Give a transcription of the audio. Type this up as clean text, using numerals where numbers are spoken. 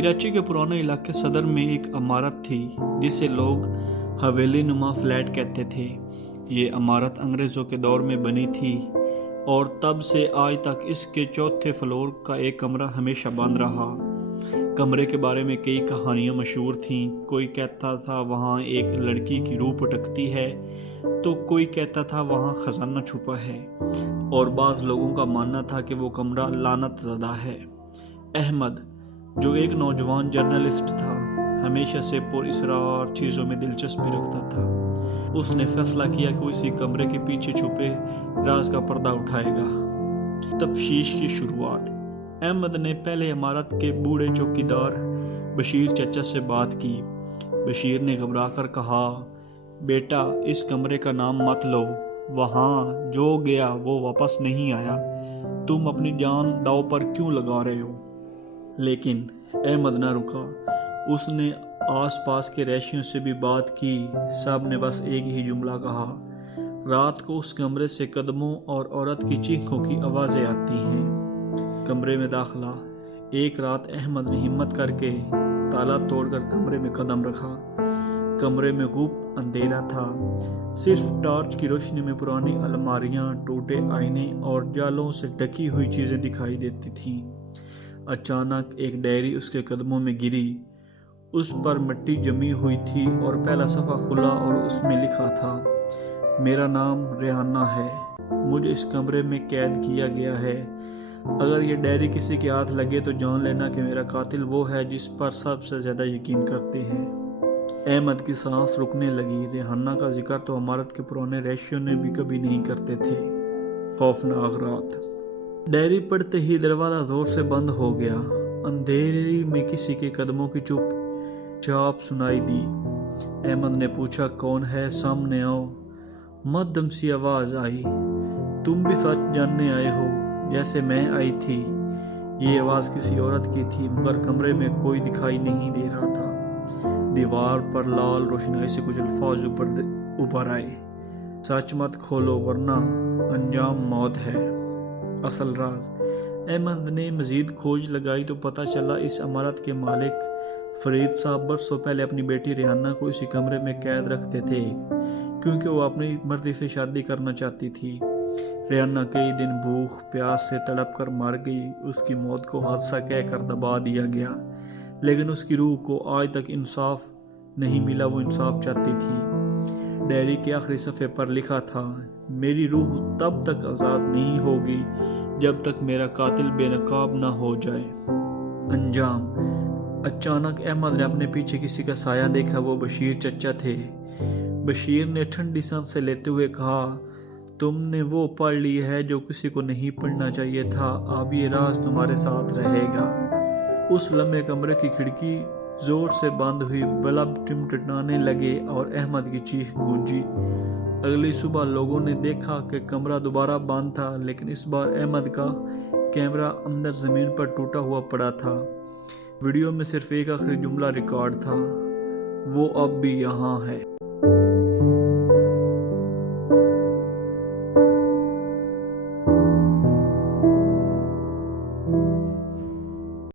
कराची के पुराने इलाके सदर में एक इमारत थी जिसे लोग हवेली नुमा फ्लैट कहते थे। ये इमारत अंग्रेज़ों के दौर में बनी थी और तब से आज तक इसके चौथे फ्लोर का एक कमरा हमेशा बंद रहा। कमरे के बारे में कई कहानियाँ मशहूर थीं। कोई कहता था वहाँ एक लड़की की रूह भटकती है, तो कोई कहता था वहाँ खजाना छुपा है, और बाज़ लोगों का मानना था कि वो कमरा लानत ज़दा है। अहमद, जो एक नौजवान जर्नलिस्ट था, हमेशा से पुरअसरार चीज़ों में दिलचस्पी रखता था। उसने फैसला किया कि उसी कमरे के पीछे छुपे राज का पर्दा उठाएगा। तफ्तीश की शुरुआत। अहमद ने पहले इमारत के बूढ़े चौकीदार बशीर चचा से बात की। बशीर ने घबराकर कहा, बेटा, इस कमरे का नाम मत लो, वहाँ जो गया वो वापस नहीं आया। तुम अपनी जान दांव पर क्यों लगा रहे हो? लेकिन अहमद न रुका। उसने आसपास के रहशियों से भी बात की। सब ने बस एक ही जुमला कहा, रात को उस कमरे से कदमों और औरत की चीखों की आवाज़ें आती हैं। कमरे में दाखिला। एक रात अहमद ने हिम्मत करके ताला तोड़कर कमरे में कदम रखा। कमरे में खूब अंधेरा था। सिर्फ टॉर्च की रोशनी में पुरानी अलमारियां, टूटे आईने और जालों से ढकी हुई चीज़ें दिखाई देती थीं। अचानक एक डायरी उसके कदमों में गिरी। उस पर मिट्टी जमी हुई थी और पहला सफ़ा खुला और उसमें लिखा था, मेरा नाम रेहाना है, मुझे इस कमरे में कैद किया गया है। अगर ये डायरी किसी के हाथ लगे तो जान लेना कि मेरा कातिल वो है जिस पर सबसे ज़्यादा यकीन करते हैं। अहमद की सांस रुकने लगी। रेहाना का जिक्र तो इमारत के पुराने रहशियों ने भी कभी नहीं करते थे। खौफनाक रात। डायरी पढ़ते ही दरवाज़ा ज़ोर से बंद हो गया। अंधेरे में किसी के कदमों की चुपचाप सुनाई दी। अहमद ने पूछा, कौन है? सामने आओ। मध्यम सी आवाज़ आई, तुम भी सच जानने आए हो जैसे मैं आई थी। ये आवाज़ किसी औरत की थी, मगर कमरे में कोई दिखाई नहीं दे रहा था। दीवार पर लाल रोशनाई से कुछ अल्फाज ऊपर आए, सच मत खोलो वरना अंजाम मौत है। असल राज। अहमद ने मजीद खोज लगाई तो पता चला इस इमारत के मालिक फरीद साहब बरसों पहले अपनी बेटी रेहाना को इसी कमरे में कैद रखते थे, क्योंकि वो अपनी मर्जी से शादी करना चाहती थी। रेहाना कई दिन भूख प्यास से तड़प कर मर गई। उसकी मौत को हादसा कहकर दबा दिया गया, लेकिन उसकी रूह को आज तक इंसाफ नहीं मिला। वो इंसाफ चाहती थी। डायरी के आखिरी सफ़े पर लिखा था, मेरी रूह तब तक आज़ाद नहीं होगी जब तक मेरा कातिल बेनकाब ना हो जाए। अंजाम। अचानक अहमद ने अपने पीछे किसी का साया देखा। वो बशीर चचा थे। बशीर ने ठंडी सांसें लेते हुए कहा, तुमने वो पढ़ ली है जो किसी को नहीं पढ़ना चाहिए था। अब ये राज तुम्हारे साथ रहेगा। उस लम्बे कमरे की खिड़की जोर से बंद हुई। बल्ब टिमटिमाने लगे और अहमद की चीख गूंजी। अगली सुबह लोगों ने देखा कि कमरा दोबारा बंद था, लेकिन इस बार अहमद का कैमरा अंदर ज़मीन पर टूटा हुआ पड़ा था। वीडियो में सिर्फ एक आखिरी जुमला रिकॉर्ड था, वो अब भी यहाँ है।